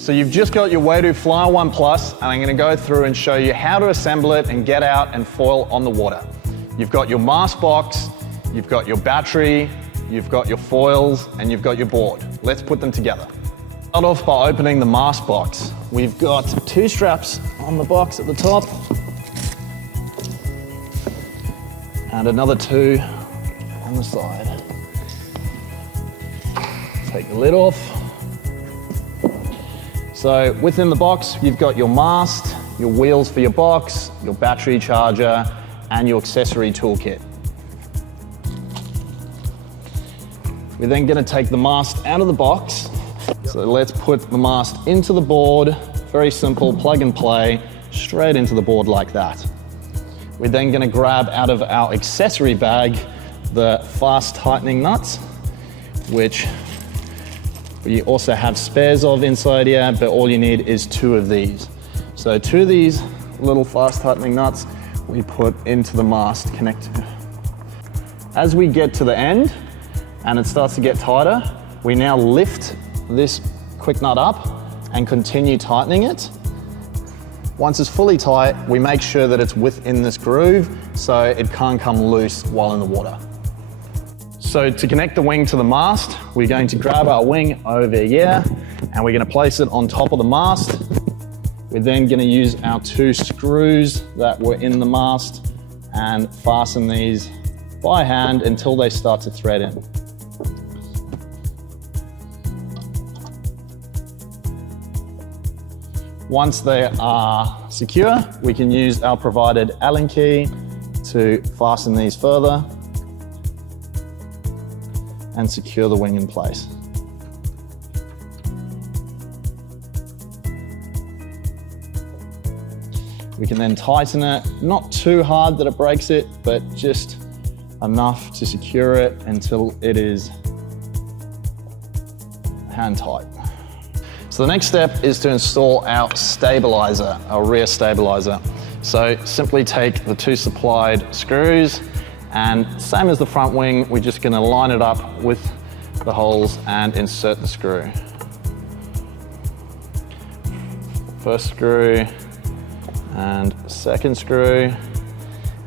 So you've just got your Waydoo Flyer ONE Plus, and I'm going to go through and show you how to assemble it and get out and foil on the water. You've got your mast box, you've got your battery, you've got your foils, and you've got your board. Let's put them together. Start off by opening the mast box. We've got 2 straps on the box at the top, and another 2 on the side. Take the lid off. So within the box, you've got your mast, your wheels for your box, your battery charger, and your accessory toolkit. We're then going to take the mast out of the box. So let's put the mast into the board. Very simple, plug and play, straight into the board like that. We're then going to grab out of our accessory bag the fast tightening nuts, which we also have spares of inside here, but all you need is 2 of these. So 2 of these little fast tightening nuts we put into the mast connector. As we get to the end and it starts to get tighter, we now lift this quick nut up and continue tightening it. Once it's fully tight, we make sure that it's within this groove so it can't come loose while in the water. So to connect the wing to the mast, we're going to grab our wing over here and we're going to place it on top of the mast. We're then going to use our 2 screws that were in the mast and fasten these by hand until they start to thread in. Once they are secure, we can use our provided Allen key to fasten these further and secure the wing in place. We can then tighten it, not too hard that it breaks it, but just enough to secure it until it is hand tight. So the next step is to install our stabilizer, our rear stabilizer. So simply take the 2 supplied screws, and same as the front wing, we're just going to line it up with the holes and insert the screw. First screw and second screw,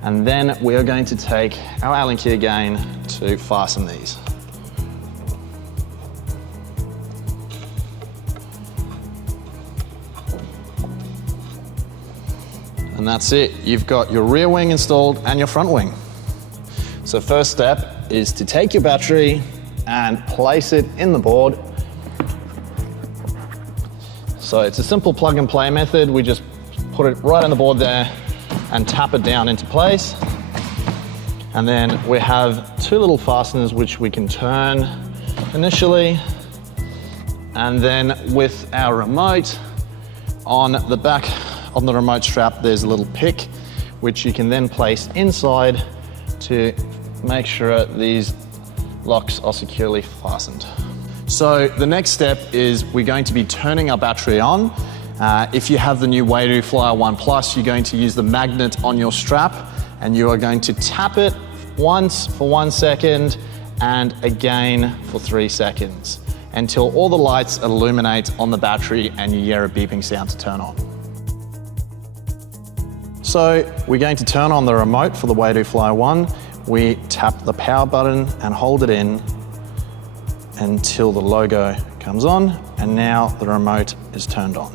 and then we are going to take our Allen key again to fasten these. And that's it. You've got your rear wing installed and your front wing. So first step is to take your battery and place it in the board. So it's a simple plug and play method. We just put it right on the board there and tap it down into place. And then we have 2 little fasteners which we can turn initially. And then with our remote, on the back of the remote strap, there's a little pick which you can then place inside to make sure these locks are securely fastened. So the next step is we're going to be turning our battery on. If you have the new Waydoo Flyer ONE Plus, you're going to use the magnet on your strap and you are going to tap it once for 1 second and again for 3 seconds until all the lights illuminate on the battery and you hear a beeping sound to turn on. So we're going to turn on the remote for the Waydoo Flyer ONE. We tap the power button and hold it in until the logo comes on, and now the remote is turned on.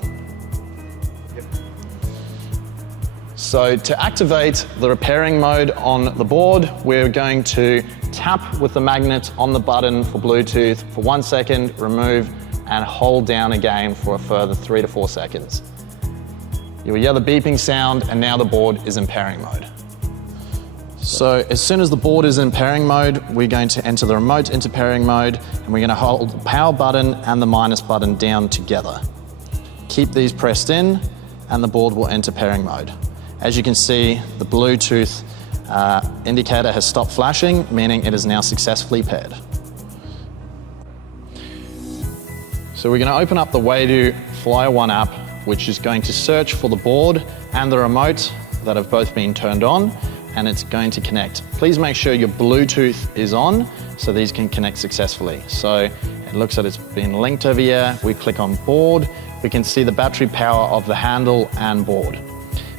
So to activate the repairing mode on the board, we're going to tap with the magnet on the button for Bluetooth for 1 second, remove, and hold down again for a further 3 to 4 seconds. You'll hear the beeping sound, and now the board is in pairing mode. So as soon as the board is in pairing mode, we're going to enter the remote into pairing mode, and we're going to hold the power button and the minus button down together. Keep these pressed in, and the board will enter pairing mode. As you can see, the Bluetooth indicator has stopped flashing, meaning it is now successfully paired. So we're going to open up the Waydoo Flyer ONE app, which is going to search for the board and the remote that have both been turned on, and it's going to connect. Please make sure your Bluetooth is on so these can connect successfully. So It looks like it's been linked over here. We click on board. We can see the battery power of the handle and board.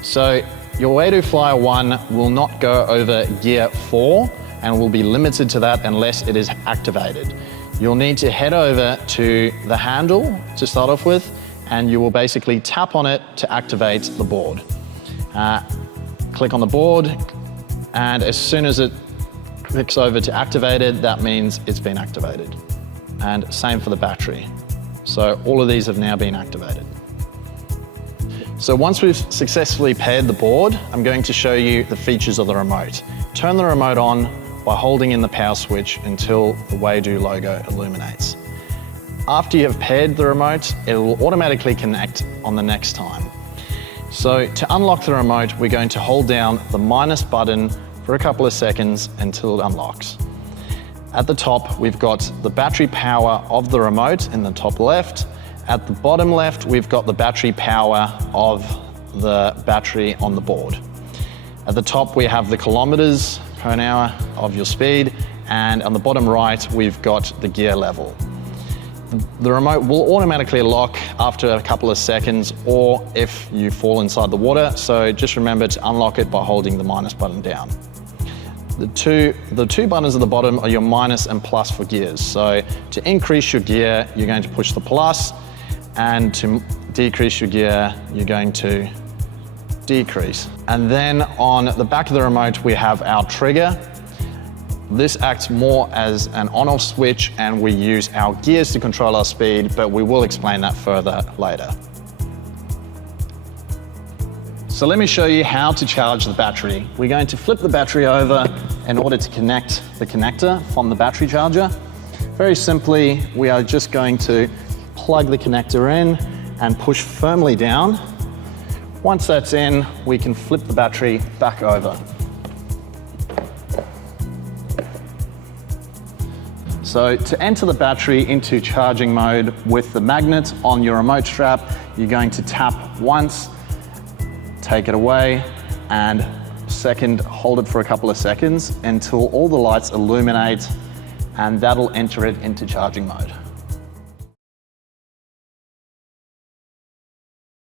So your Waydoo Flyer ONE will not go over gear 4 and will be limited to that unless it is activated. You'll need to head over to the handle to start off with, and you will basically tap on it to activate the board. Click on the board, and as soon as it clicks over to activated, that means it's been activated. And same for the battery. So all of these have now been activated. So once we've successfully paired the board, I'm going to show you the features of the remote. Turn the remote on by holding in the power switch until the Waydoo logo illuminates. After you have paired the remote, it will automatically connect on the next time. So to unlock the remote, we're going to hold down the minus button for a couple of seconds until it unlocks. At the top, we've got the battery power of the remote in the top left. At the bottom left, we've got the battery power of the battery on the board. At the top, we have the kilometers per hour of your speed, and on the bottom right, we've got the gear level. The remote will automatically lock after a couple of seconds or if you fall inside the water, so just remember to unlock it by holding the minus button down. The two buttons at the bottom are your minus and plus for gears. So to increase your gear, you're going to push the plus, and to decrease your gear, you're going to decrease. And then on the back of the remote, we have our trigger. This acts more as an on-off switch, and we use our gears to control our speed, but we will explain that further later. So let me show you how to charge the battery. We're going to flip the battery over in order to connect the connector from the battery charger. Very simply, we are just going to plug the connector in and push firmly down. Once that's in, we can flip the battery back over. So to enter the battery into charging mode with the magnet on your remote strap, you're going to tap once, take it away, and second, hold it for a couple of seconds until all the lights illuminate, and that'll enter it into charging mode.